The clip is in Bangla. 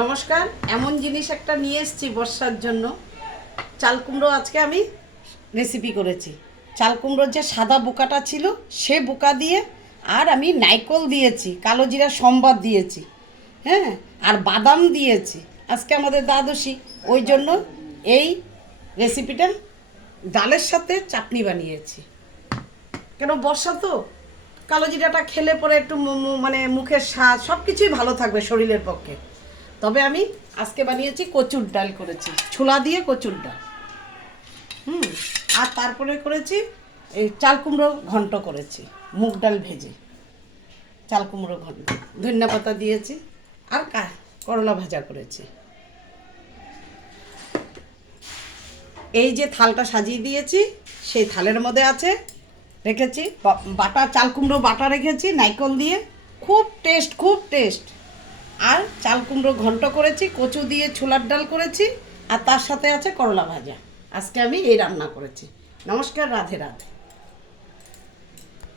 নমস্কার। এমন জিনিস একটা নিয়ে এসেছি বর্ষার জন্য। চাল কুমড়ো আজকে আমি রেসিপি করেছি। চাল কুমড়োর যে সাদা বোকাটা ছিল সে বোকা দিয়ে, আর আমি নাইকল দিয়েছি, কালো জিরা সম্বাদ দিয়েছি, হ্যাঁ, আর বাদাম দিয়েছি। আজকে আমাদের দ্বাদশী, ওই জন্য এই রেসিপিটা ডালের সাথে চাটনি বানিয়েছি। কেন বর্ষা তো, কালো জিরাটা খেলে পরে একটু মানে মুখের স্বাদ সব কিছুই ভালো থাকবে শরীরের পক্ষে। তবে আমি আজকে বানিয়েছি কচুর ডাল, করেছি ছোলা দিয়ে কচুর ডাল। আর তারপরে করেছি এই চাল কুমড়ো ঘন্ট করেছি, মুগ ডাল ভেজে চাল কুমড়ো ঘন্ট, ধনিয়া পাতা দিয়েছি, আর করলা ভাজা করেছি। এই যে থালটা সাজিয়ে দিয়েছি, সেই থালের মধ্যে আছে রেখেছি বাটা চাল কুমড়ো বাটা রেখেছি নাইকল দিয়ে, খুব টেস্ট, খুব টেস্ট। আর চাল কুমড়ো ঘন্ট করেছি, কচু দিয়ে ছোলার ডাল করেছি, আর তার সাথে আছে করলা ভাজা। আজকে আমি এই রান্না করেছি। নমস্কার, রাধে রাধে।